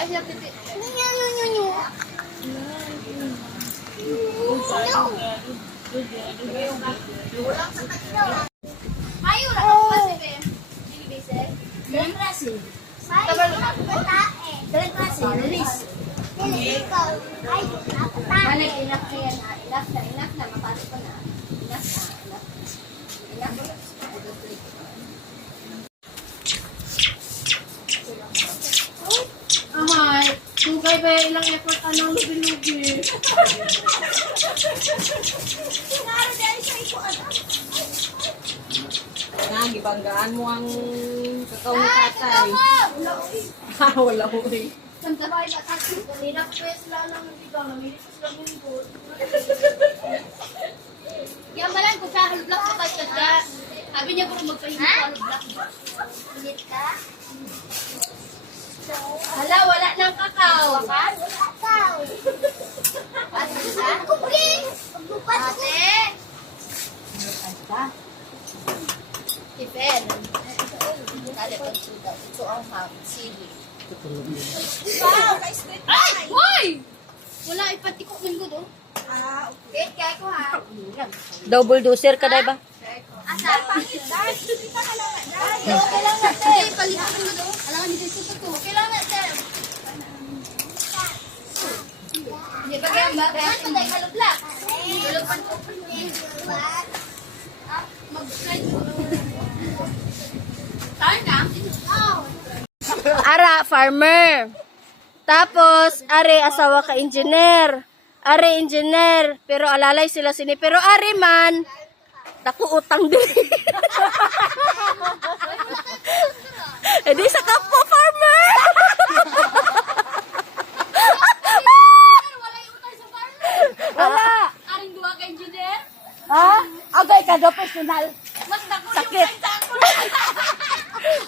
Ay, siya pipi. Ayo lah klase be. Dili bese. Dalang klase. Tagal na. Dalang klase. Lulis. Balik enough na yan. Enough na. Mapasok ko na. Enough na. Ahay, sugay ba ilang effort anong lubi-lubi? Gibanggaan mo ang kakao ni tatay. Wala ko eh. Samtabay na kasi kanina pwes lang ng bigaw na militas lang yung good. Yan ba lang kung sa halblak ko kayo ka. Sabi niya kung magpahinga sa halblak. Pilit ka? Hala, wala nang kakao. Wakas? Wala kakao. Ate ka? Ate! Tipen. Kali pag sudaw. Ito ang ham. Sili. Ay! Hoy! Wala, ipatikok ng gudo. Okay, kaya ko ha. Double doser ka dai ba? Asa? Okay lang na, sir. Palikot ng gudo. Alam nga, dito ito. Okay lang na, sir. Hindi ba kaya ba? Kaya ito dahil halubla. Halubpan ko. Mag-slide ko. Saan ka? Ara, farmer. Tapos, are, asawa ka engineer. Are, engineer. Pero alalay sila sini. Pero are man, dako utang din. Eh di sa kapo, farmer. Wala. Aring dua ka engineer? Ha? Agay ka do personal. Mas dako Sakit.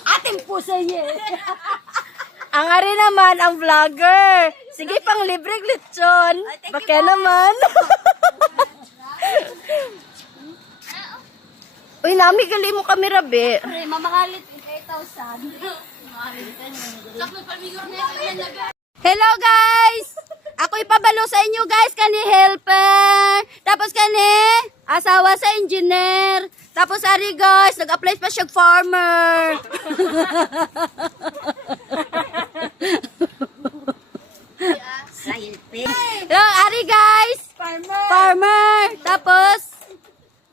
Ating puso niya. Ang ari naman, ang vlogger. Sige, pang libre glitson. Baka naman. Uy, nami gali mo kami rabi. Pre, mamakalit 8,000. Mamakalit ka niya. Sakto pamigor na yung nalaga. Hello guys! Ako ipabalo sa inyo guys, kani helper. Tapos kani, asawa sa engineer. Tapos ari guys, nag-apply pa siya farmer. Hello, ari guys. Farmer. Tapos,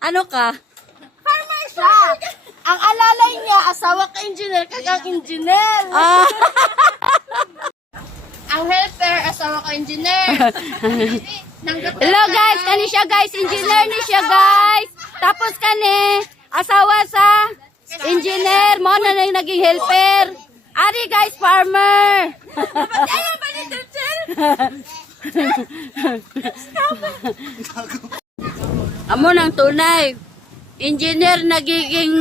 ano ka? Farmer siya. Ang alalay niya, asawa ka engineer, kagang engineer. Ang helper, asawa ko engineer. Hello guys, kani siya guys, engineer ni siya guys. Tapos kani, asawa sa engineer, mo na lang naging helper. Ari guys, farmer. Amo nang tunay. Engineer nagiging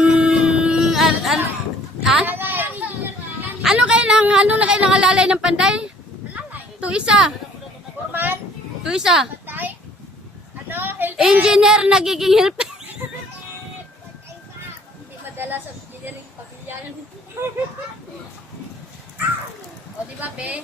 ano kayo na kayo nang alalay ng panday? Tu isa. Foreman, Tu isa. patay. Ano, helper. Engineer nagiging helper. Hindi madala sa engineering pamilya. O, di ba, be?